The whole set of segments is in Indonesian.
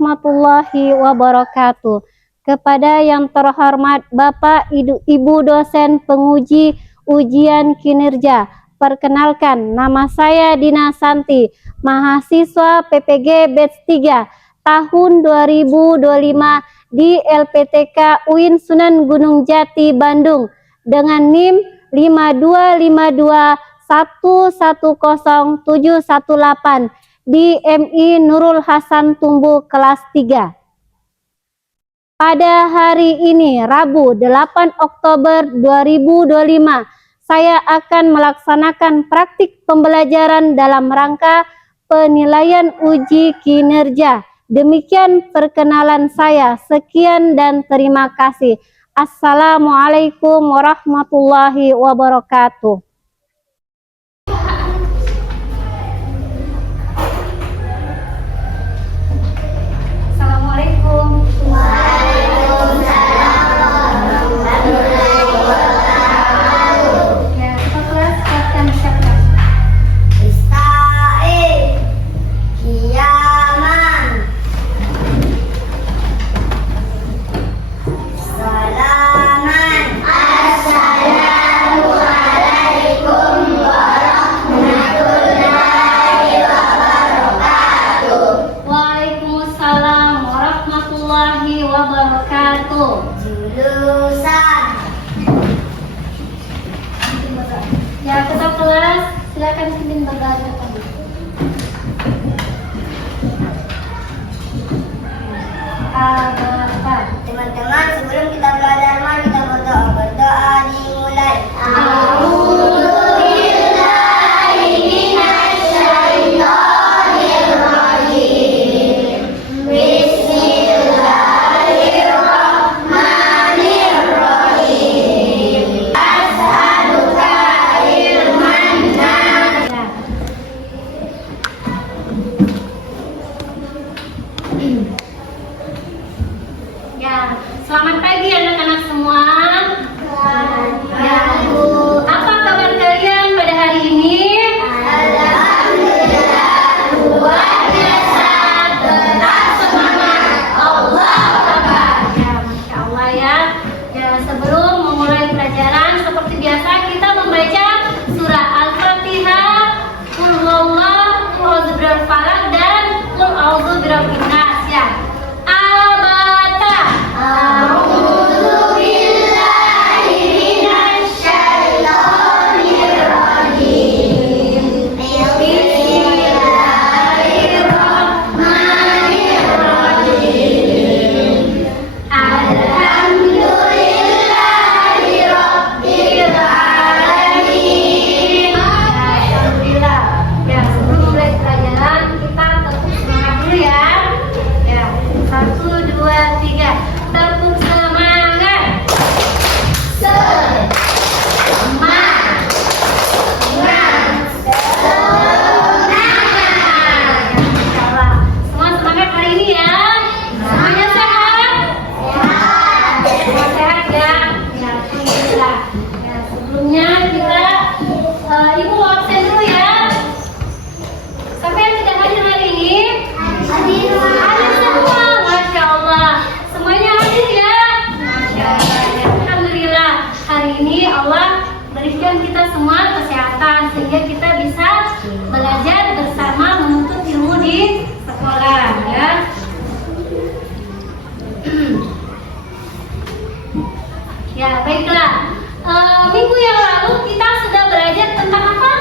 warahmatullahi wabarakatuh. Kepada yang terhormat Bapak Ibu dosen penguji ujian kinerja, perkenalkan nama saya Dina Santi, mahasiswa PPG Batch 3 tahun 2025 di LPTK UIN Sunan Gunung Jati, Bandung dengan NIM 52521100718 di MI Nurul Hasan Tumbu kelas 3. Pada hari ini, Rabu 8 Oktober 2025, saya akan melaksanakan praktik pembelajaran dalam rangka penilaian uji kinerja. Demikian perkenalan saya. Sekian dan terima kasih. Assalamualaikum warahmatullahi wabarakatuh. Assalamualaikum. Ya, ketua kelas, silakan pimpin belajar tadi. Teman-teman, sebelum kita belajar, mari kita berdoa. Berdoa dimulai. Ya, selamat pagi anak-anak semua. Ya, apa kabar kalian pada hari ini? Alhamdulillah, luar biasa, tetap semangat, Allah Akbar. Ya, Masya Allah ya. Ya, sebelum memulai pelajaran, seperti biasa kita membaca surah Al-Fatihah, Qul huwallahu, Qul a'udzu birabbil falaq, dan Qul a'udzu birabbin nas ya. Berikan kita semua kesehatan sehingga kita bisa belajar bersama menuntut ilmu di sekolah ya. Ya, baiklah. Minggu yang lalu kita sudah belajar tentang apa?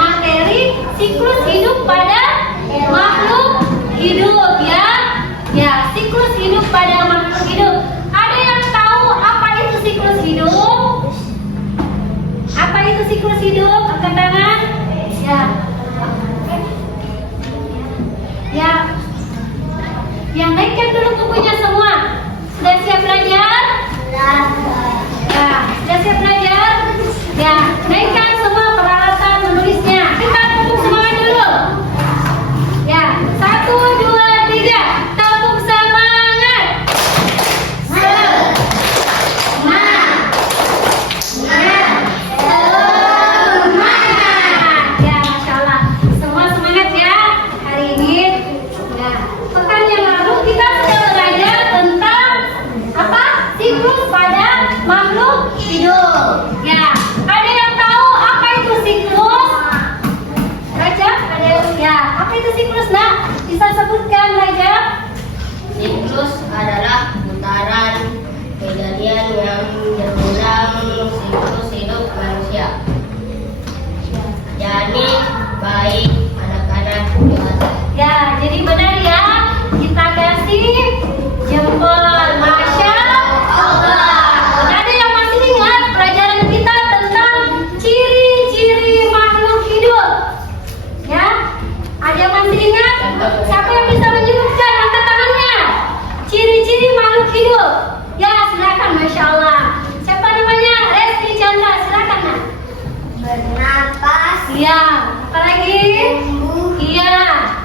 Materi siklus hidup pada makhluk hidup ya. Ya, siklus hidup pada makhluk hidup. Ada yang tahu apa itu siklus hidup? Apa itu siklus hidup? Angkat tangan. Ya. Ya. Yang naikkan dulu bukunya semua. Sudah siap belajar? Ya. Sudah siap belajar? Ya. Naikkan semua peralatan menulisnya. Kita tepuk semangat dulu. Ya. 1, 2, 3. Tepuk semangat. siklus pada makhluk hidup. Ya, ada yang tahu apa itu siklus? Raja, ada yang ya, apa itu siklus, Nak? Bisa sebutkan, Raja? Siklus adalah putaran kejadian yang berulang siklus hidup manusia. Jadi baik anak-anak dewasa. Ya, jadi benar ya. Kita kasih jempol. Masya Allah. Ada yang masih ingat pelajaran kita tentang ciri-ciri makhluk hidup? Ya, ada yang masih ingat? Siapa yang bisa menyebutkan? Angkat tangannya. Ciri-ciri makhluk hidup. Ya, silakan. Masya Allah. Siapa namanya? Resti Chandra. Silakan, Nak. Bernapas, Iya. Apa lagi? tumbuh, Iya.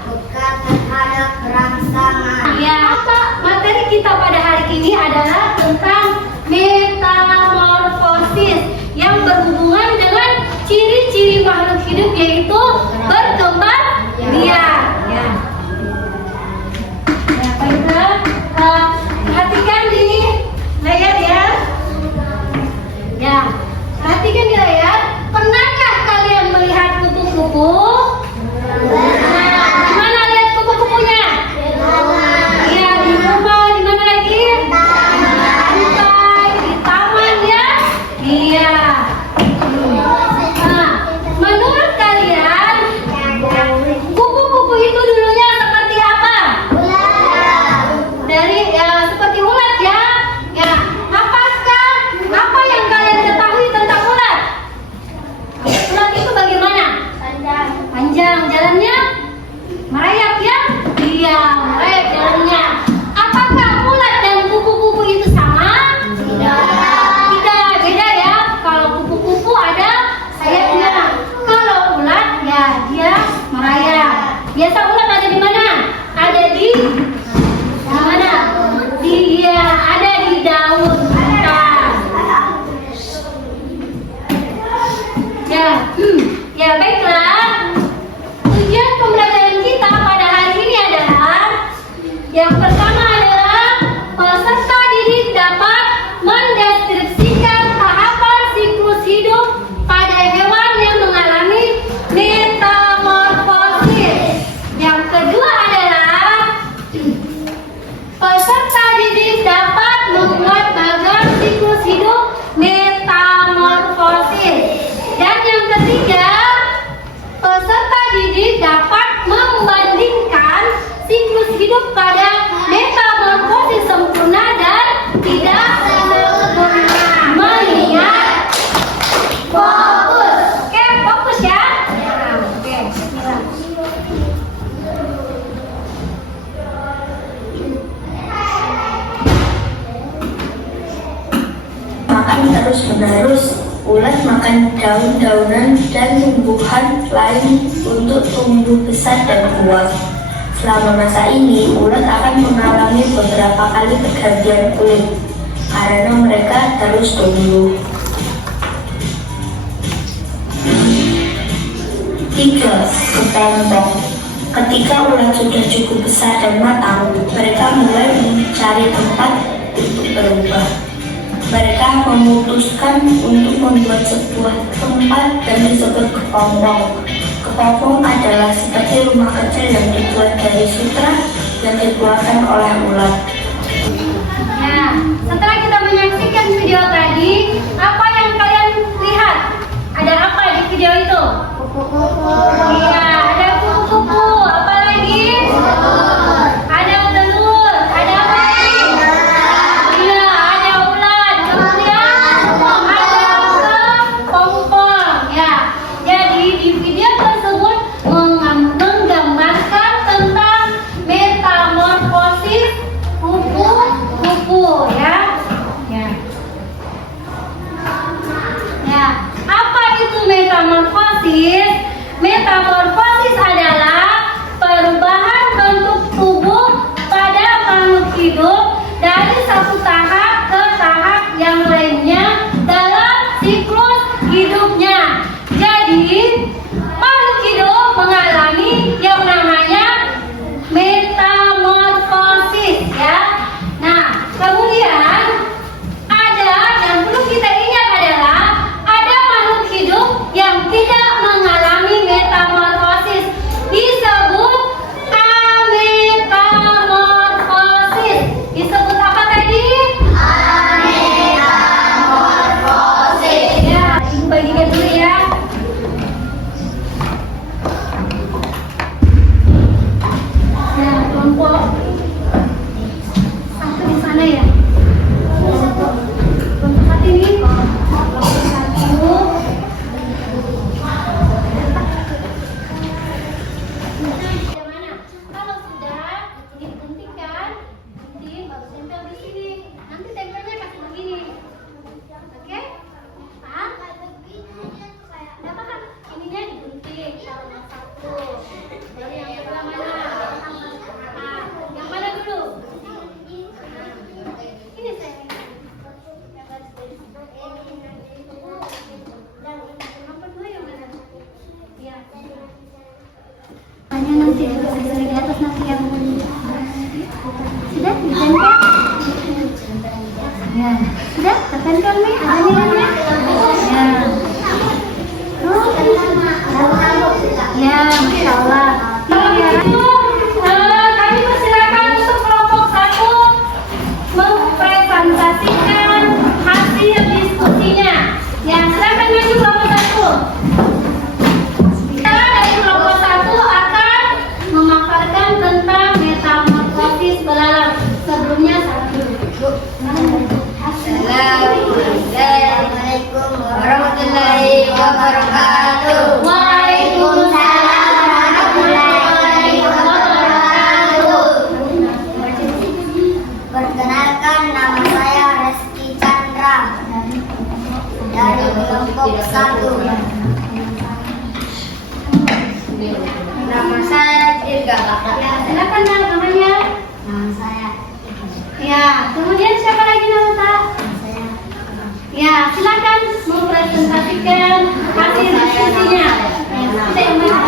dekat terhadap rangsangan. Ya, materi kita pada hari ini adalah tentang metamorfosis yang berhubungan dengan ciri-ciri makhluk hidup, yaitu berkembang biak. Ya. Ya, baiklah. Perhatikan di layar ya. Ya, perhatikan di layar. Pernahkah kalian melihat kupu-kupu? Nah, di mana lihat kupu-kupunya? Iya, di rumah, di mana lagi? Di pantai, di taman ya? Iya. Nah, menurut kalian, kupu-kupu itu dulunya seperti apa? Dari seperti ulat ya? Ya. Apa yang kalian ketahui tentang ulat? Ulat itu bagaimana? Panjang jalannya, merayap ya? Iya, merayap jalannya. Apakah ulat dan kupu-kupu itu sama? Tidak, beda ya. Kalau kupu-kupu ada sayapnya. Kalau ulat ya dia merayap. Biasa ulat ada di mana? Ada di mana? Dia ada di daun hutan. Ya, ya baiklah. Tujuan pembelajaran kita pada hari ini adalah yang pertama adalah peserta didik dapat mendeskripsikan tahapan siklus hidup pada hewan yang mengalami metamorfosis. Yang kedua adalah peserta didik dapat membuat bagan siklus hidup metamorfosis. Dan yang ketiga, peserta didik dapat membandingkan siklus hidup pada metamorfosis sempurna dan tidak sempurna. Mengingat fokus. Oke, fokus ya. Oke, bismillah. Makan terus-menerus, ulat makan daun-daunan dan tumbuhan lain untuk tumbuh besar dan kuat. Selama masa ini, ulat akan mengalami beberapa kali pergantian kulit karena mereka terus tumbuh. 3. Kepompong. Ketika ulat sudah cukup besar dan matang, mereka mulai mencari tempat untuk berubah. Mereka memutuskan untuk membuat sebuah tempat yang disebut kepompong. Kepompong adalah seperti rumah kecil yang dibuat dari sutra yang dikeluarkan oleh ulat. Nah, setelah kita menyaksikan video tadi, apa yang kalian lihat? Ada apa di video itu? Iya, ada kupu-kupu. Apa lagi? Ada telur. Ada apa lagi? Iya, ada ulat. Kemudian ada kepompong. Ya, jadi di video tersebut menggambarkan tentang metamorfosis kupu-kupu ya. Ya. Ya, apa itu metamorfosis? Metamorfosis adalah perubahan bentuk tubuh pada makhluk hidup dari satu tahap ke tahap yang lainnya dalam siklus hidupnya. Jadi, makhluk hidup mengalami yang namanya metamorfosis ya. Nah, kemudian Oke? Paham? Udah paham? Ininya digunting kalau yang satu. Lalu yang kedua mana? Nah, yang mana dulu? Ini saya. Nomor 2 yang mana? Ya. Hanya nanti di atas nanti yang sudah ditempel. Ya, sudah tertempel nih ada nilainya. Ya. Ya, Masya Allah. Kalau begitu, kami persilakan untuk kelompok 1 mempresentasikan hasil diskusinya. Ya, silakan maju kelompok 1. Kita dari kelompok 1 akan memaparkan tentang metamorfosis belalang. Sebelumnya salam dulu. Assalamualaikum warahmatullahi wabarakatuh. Waalaikumsalam warahmatullahi wabarakatuh. Perkenalkan, nama saya Reski Chandra dari kelompok 1. Nama saya Dirga. Ya, silakan Nak, namanya. Nama saya. Ya, kemudian siapa lagi nama Pak? Saya. Ya, silakan mempresentasikan hasil diskusinya. Ya, kita yang mana?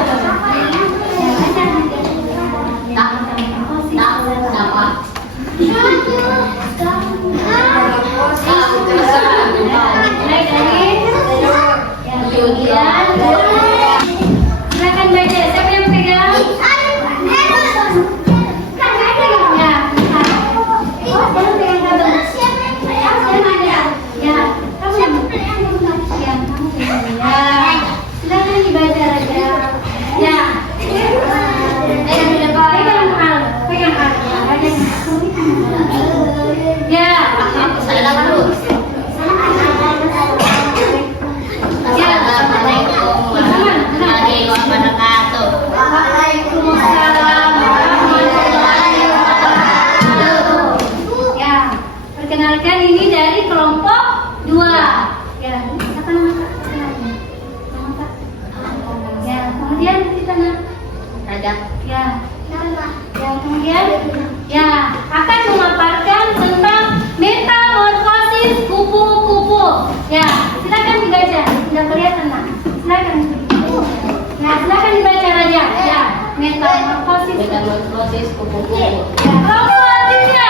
Silakan baca. Siapa yang pegang? Silakan dibaca aja. Ya. Pegang hal. Ya. Assalamualaikum warahmatullahi wabarakatuh. Waalaikumsalam warahmatullahi wabarakatuh. Ya, perkenalkan ini dari kelompok 2. Ya, siapa nama Kak? Nama Kak? Ya, kemudian kita Rajab. ya, ya, kemudian ya akan memaparkan tentang metamorfosis kupu-kupu. Ya, silakan dibaca. Sudah kelihatan Nak? Silakan. Nah, silakan dibaca Raja. Ya, metamorfosis kupu-kupu. Ya, kelompok selanjutnya.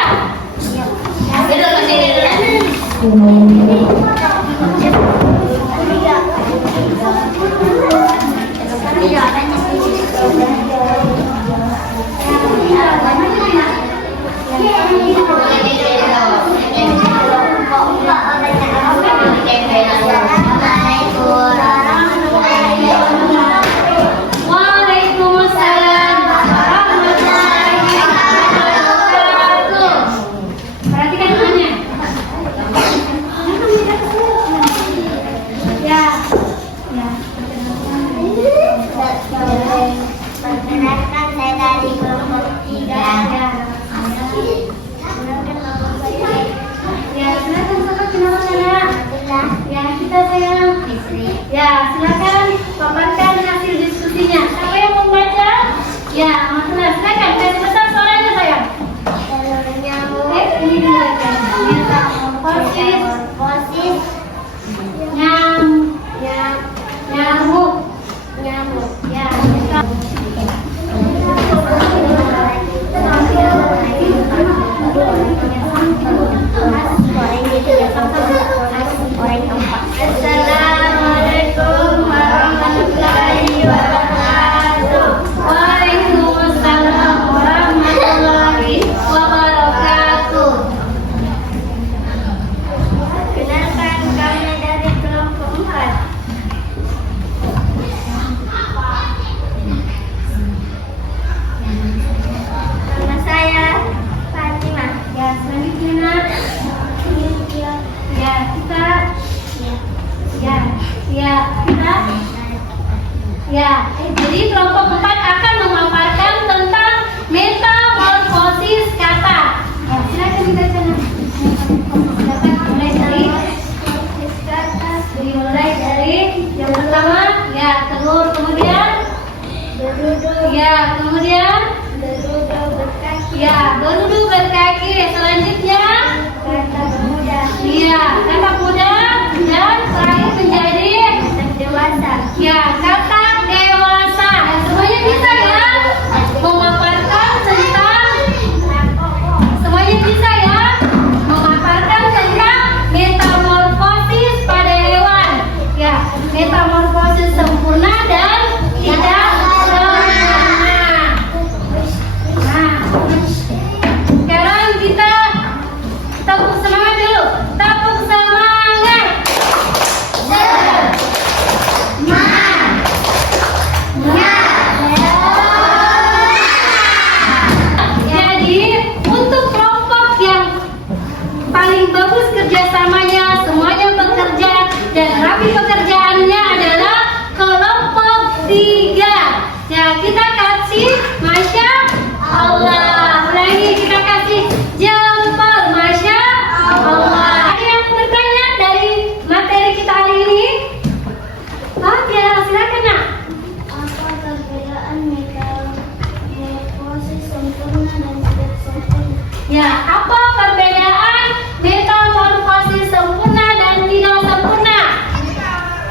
Waalaikumsalam warahmatullahi wabarakatuh. Perhatikan namanya. Ya, ya. Perkenalkan, saya dari kelompok 3. Ya, silakan kakak kenalnya. Ya, kita sayang. Ya, silakan paparkan hasil diskusinya. Siapa yang membaca? Ya, Maksudnya silakan. Saya sebesar suaranya sayang. Ini dibaca. Metamorfosis nyamuk. Ya, Assalamualaikum warahmatullahi wabarakatuh. Waalaikumsalam warahmatullahi wabarakatuh. Kenalkan, kami dari kelompok 4. Nama saya Fatimah. Ya, selanjutnya Nak. Ya, kita. Ya, jadi kelompok 4 akan memaparkan tentang metamorfosis kata. Ya, silakan dibaca Nak. Silakan mulai dari Ya, berduduk berkaki. Selanjutnya, iya, kata muda dan terakhir menjadi dewasa. ya kata dewasa. Semuanya bisa ya memaparkan tentang semuanya bisa ya memaparkan tentang metamorfosis pada hewan. Ya, metamorfosis sempurna dan tidak sempurna. Nah, sekarang kita tepuk semangat dulu. Tepuk semangat. Jadi untuk kelompok yang paling bagus kerjasamanya, semuanya bekerja dan rapi pekerjaannya adalah kelompok 3. Ya, kita kasih Masya Allah. Ulangi, kita kasih jempol Masya Allah. Ada yang bertanya dari materi kita hari ini? Oke, silakan nak. Apa perbedaan metamorfosis sempurna dan tidak sempurna? Ya, apa perbedaan metamorfosis sempurna dan tidak sempurna?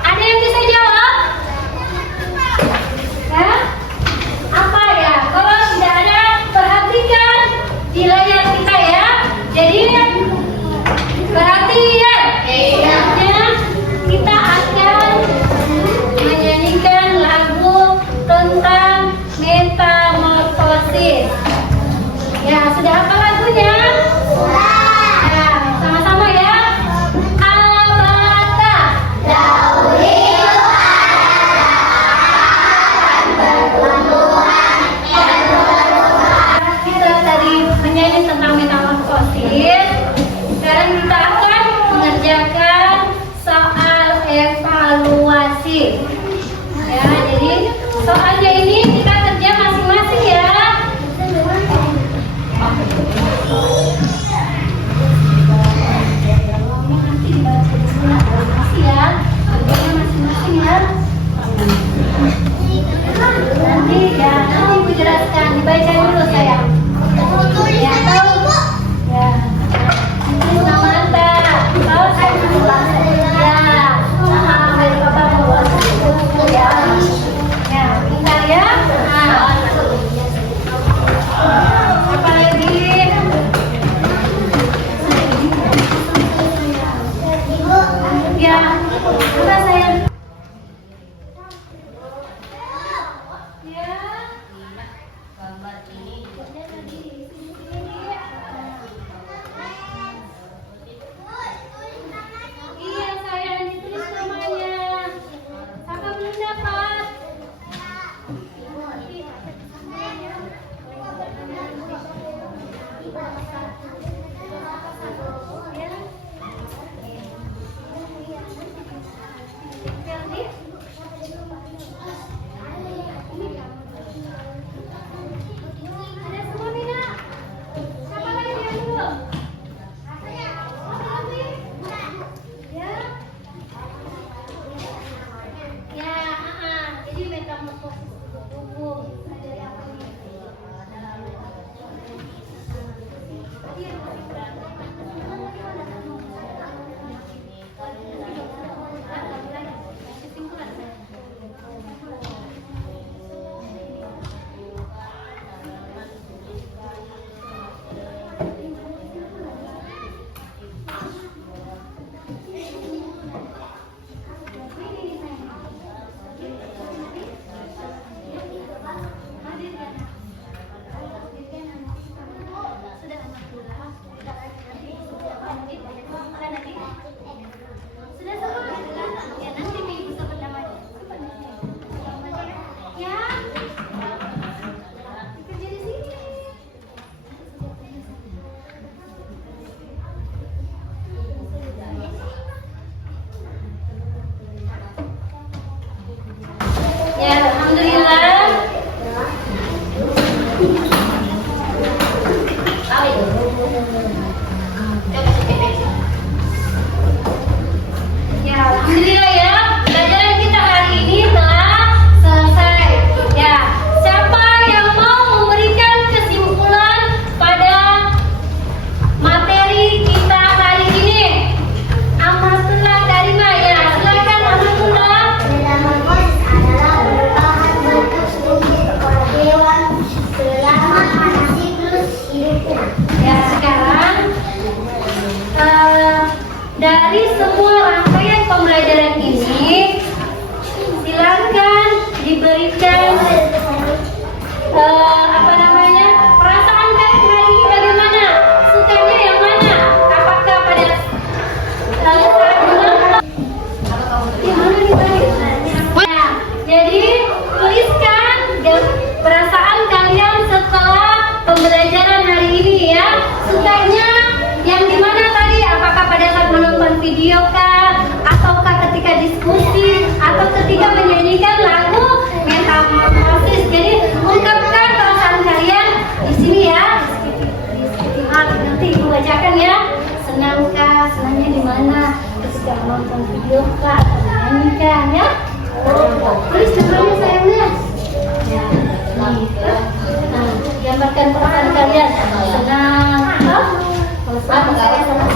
Ada yang bisa jawab? Ya? Apa ya? Kalau tidak ada, perhatikan di layar kita ya. Jadi, perhatian. Selanjutnya, kita akan menyanyikan lagu tentang metamorfosis. Ya, sudah apa lagunya? Ya, sama-sama ya. Abata. Kita tadi menyanyi tentang metamorfosis. Sekarang kita akan mengerjakan soal evaluasi. Ya, jadi soalnya ini kita kerja masing-masing ya. Nanti dibaca dulu evaluasi ya. Kerjanya masing-masing ya. Nanti ya, nanti Ibu jelaskan. Dibaca dulu sayang. Ya, tahu? Ya. Ini nama Anda. Tahu saya ya. Dari Bapak mau ya. Ya, bentar ya. Nah. Apa lagi? Ya, udah sayang. Ya. Gambar ini Iya sayang, ditulis namanya. Kakak belum dapat. Oke, semua rangkaian pembelajaran ini silakan diberikan perasaan kalian hari ini bagaimana? Sukanya yang mana? Apakah pada saat menonton? Nah, jadi tuliskan perasaan kalian setelah pembelajaran hari ini ya. Sukanya yang dimana tadi? Apakah pada saat menonton video kah? Ataukah ketika diskusi? Atau ketika menyanyikan lagu Metamorfosis? Jadi ungkapkan perasaan kalian di sini ya. Nanti ibu bacakan ya. Senangkah? Senangnya di mana? Ketika menonton video kah? Atau menyanyikan ya? Tulis namanya sayangnya. Ya, gambarkan perasaan kalian. Senang. Kalau senang saya senang.